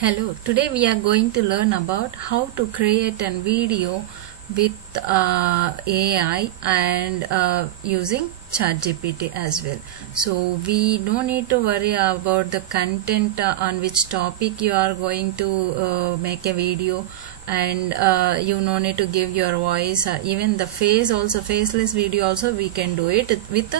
Hello, today we are going to learn about how to create a video with AI and using ChatGPT as well. So we don't need to worry about the content on which topic you are going to make a video, and you no need to give your voice. Even the face also, faceless video also we can do it with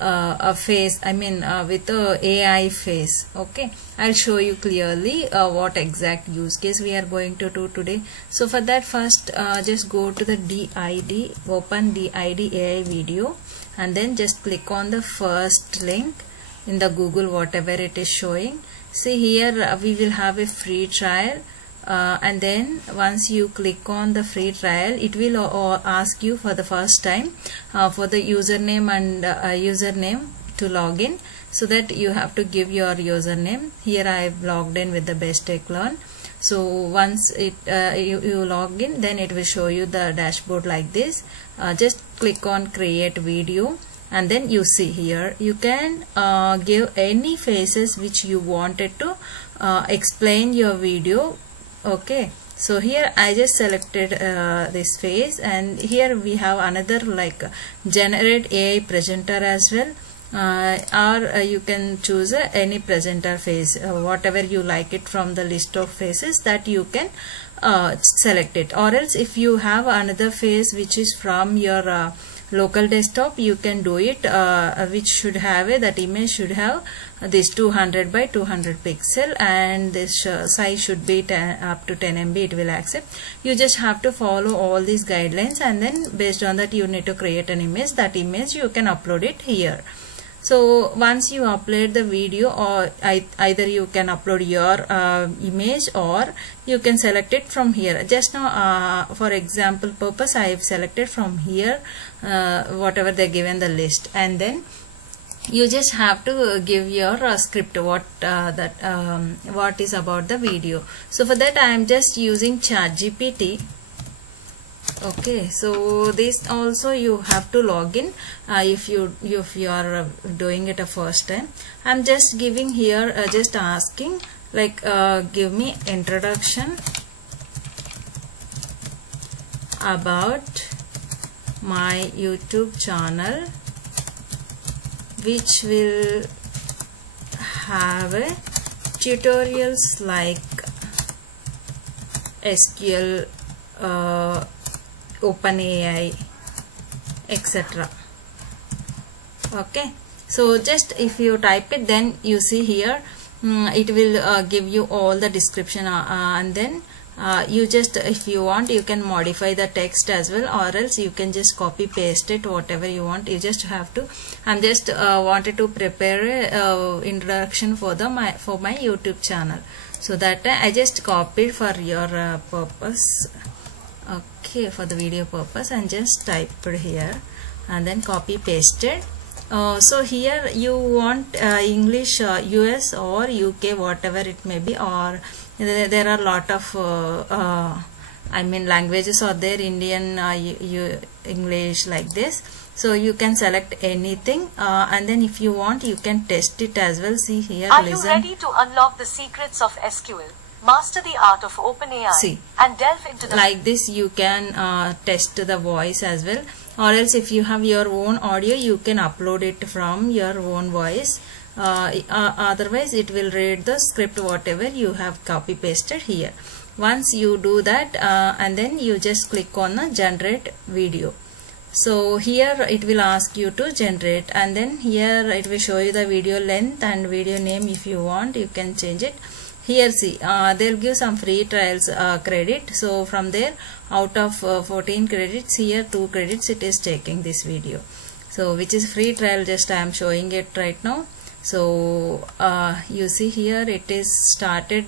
a face, with a AI face. Okay, I'll show you clearly what exact use case we are going to do today. So for that, first just go to the DID, open DID AI video, and then just click on the first link in the Google, whatever it is showing. See here we will have a free trial. And then once you click on the free trial, it will ask you for the first time for the username and username to log in, so that you have to give your username. Here I have logged in with the BestTechLearn. So once it you log in, then it will show you the dashboard like this. Just click on create video, and then you see here you can give any faces which you wanted to explain your video. Okay, so here I just selected this face, and here we have another like generate AI presenter as well, or you can choose any presenter face, whatever you like it from the list of faces that you can select it. Or else if you have another face which is from your local desktop, you can do it, which should have that image should have this 200 by 200 pixel, and this size should be up to 10 MB. It will accept. You just have to follow all these guidelines, and then based on that you need to create an image. That image you can upload it here. So once you upload the video, or either you can upload your image, or you can select it from here. Just now for example purpose I have selected from here whatever they given the list, and then you just have to give your script what is about the video. So for that I am just using ChatGPT. Okay, so this also you have to log in if you are doing it a first time. I'm just giving here just asking like give me introduction about my YouTube channel, which will have tutorials like SQL, OpenAI, etc. Okay, so just if you type it, then you see here it will give you all the description, and then you just, if you want, you can modify the text as well, or else you can just copy paste it, whatever you want. You just have to, I'm just wanted to prepare a introduction for my YouTube channel, so that I just copied for your purpose. Okay, for the video purpose, and just typed here and then copy pasted. So here you want English, US or UK, whatever it may be, or there are a lot of languages are there, Indian, English, like this. So you can select anything, and then if you want you can test it as well. See here, are you ready to unlock the secrets of SQL? Master the art of OpenAI. See, and delve into the like this you can test the voice as well, or else if you have your own audio you can upload it from your own voice. Otherwise it will read the script whatever you have copy pasted here. Once you do that, and then you just click on the generate video. So here it will ask you to generate, and then here it will show you the video length and video name. If you want you can change it. Here see, they'll give some free trials credit. So from there, out of 14 credits, here 2 credits it is taking this video. So which is free trial, just I am showing it right now. So you see here it is started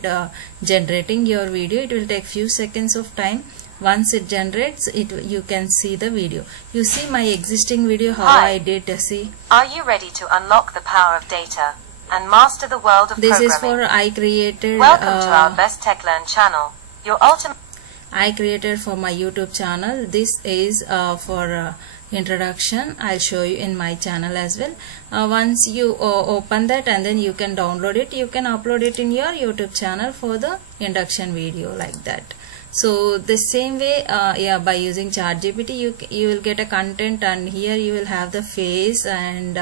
generating your video. It will take few seconds of time. Once it generates it, you can see the video. You see my existing video, how I did see. Are you ready to unlock the power of data and master the world of this programming? Is for I created. Welcome to our BestTechLearn channel, your ultimate. I created for my YouTube channel. This is for introduction. I'll show you in my channel as well. Once you open that, and then you can download it, you can upload it in your YouTube channel for the induction video, like that. So the same way, by using ChatGPT, you will get a content, and here you will have the face and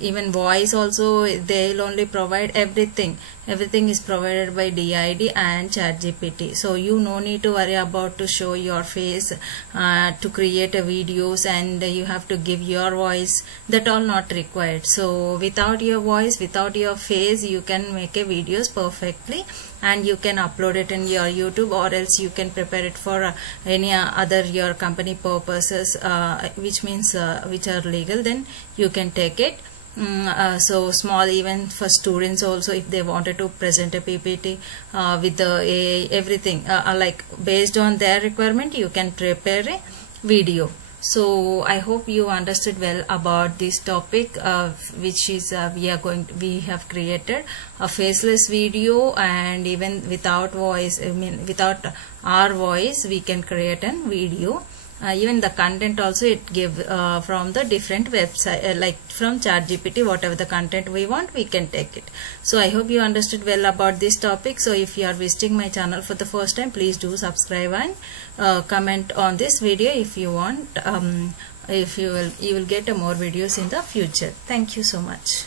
even voice also. They'll only provide everything. Everything is provided by DID and ChatGPT. So you no need to worry about to show your face to create a videos, and you have to give your voice. That all not required. So without your voice, without your face, you can make a videos perfectly, and you can upload it in your YouTube, or else you can prepare it for any other your company purposes, which means which are legal. Then you can take it. So small, even for students also, if they wanted to present a PPT with the AI, everything like based on their requirement, you can prepare a video. So I hope you understood well about this topic, which is we have created a faceless video, and even without voice, without our voice, we can create a video. Even the content also it give from the different website, like from ChatGPT, whatever the content we want, we can take it. So I hope you understood well about this topic. So if you are visiting my channel for the first time, please do subscribe and comment on this video if you want. If you will get more videos in the future. Thank you so much.